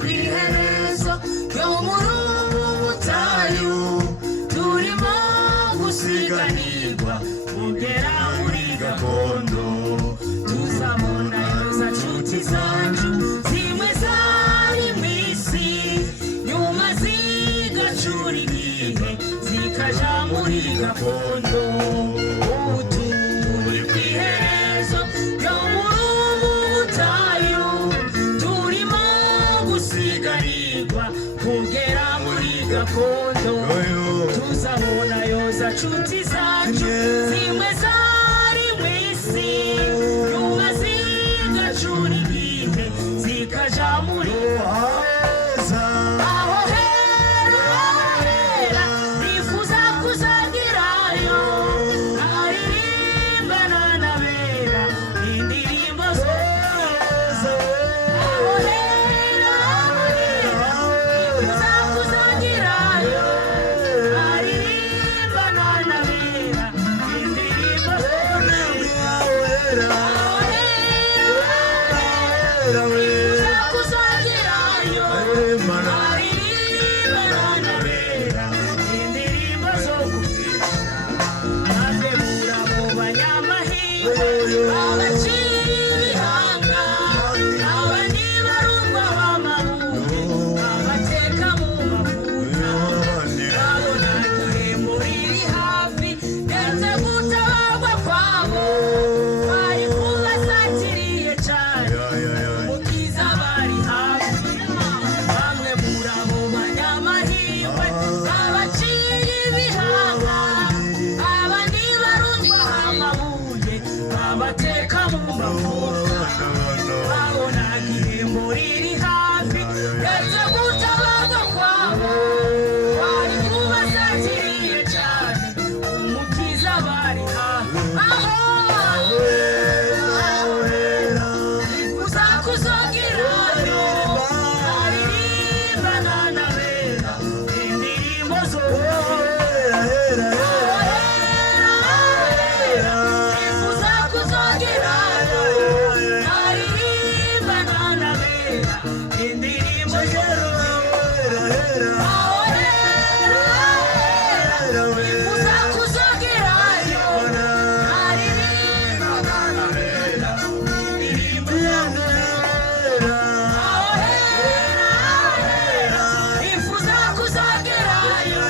kwiherezo yo muri ubu butayu turimo gusiganirwa kugera muri gakondo tuzabona izo nshuti zacu zimwe zari mu isi nyuma zigacura ibihe zikaja muri gakondo ubu turi kwiherezo yo muri ubu butayu turimo gusiganirwa kugera muri gakondo tuzabona yoza nshuti zacu zimwe zari mu isi nyuma zigacura ibihe zikaja muri aho hera nifuza kuzagerayo aririmbana n'abera indirimbo zose aho hera nifuza kuzagerayo aririmbana n'abera indirimbo zose aho hera nifuza kuzagerayo aririmbana n'abera indirimbo zo kugisha ategura mu banyamahirwe abaciye ibihanga abandi barumva b'amabuye abateka mu mavuta babona igihembo riri hafi ndetse gutabarwa kwabo bari kubasatiriye cyane ubwiza bari hafi bamwe muri abo banyamahirwe abaciye ibihanga abandi barumva amabuye abateka mu mavuta babona igihembo riri hafi ndetse gutabarwa kwabo bari kubasatiriye cyane umukiza bari hafi aho nifuza kuzagerayo aririmbana n'abera indirimbo nifuza kuzagerayo aririmbana n'abera indirimbo nifuza kuzagerayo aririmbana n'abera indirimbo nifuza kuzagerayo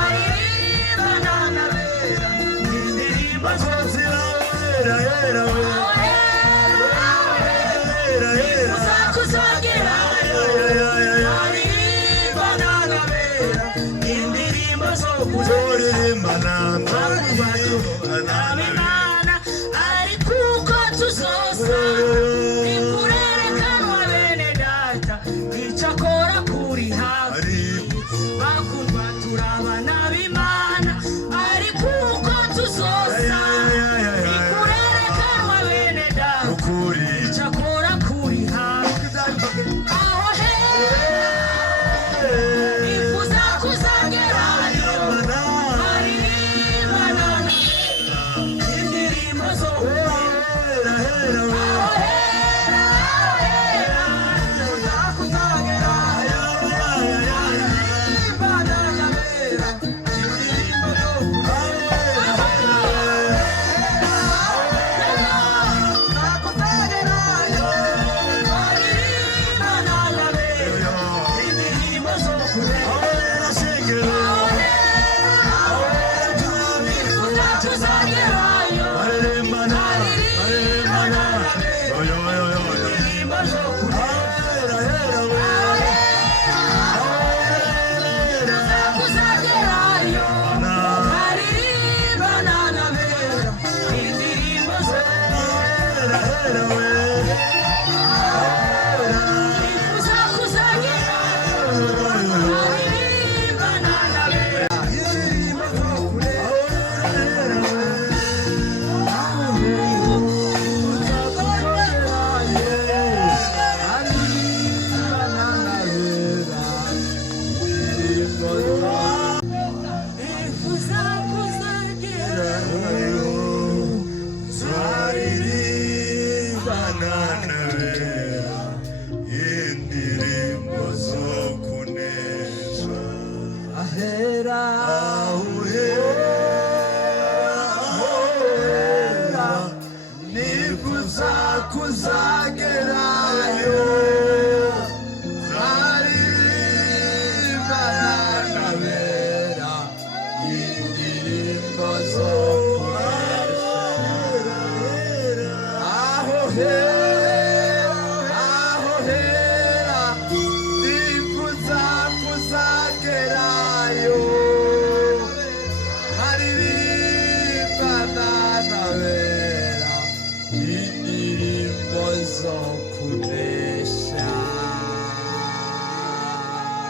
aririmbana n'abera indirimbo nifuza kuzagerayo nifuza kuzagerayo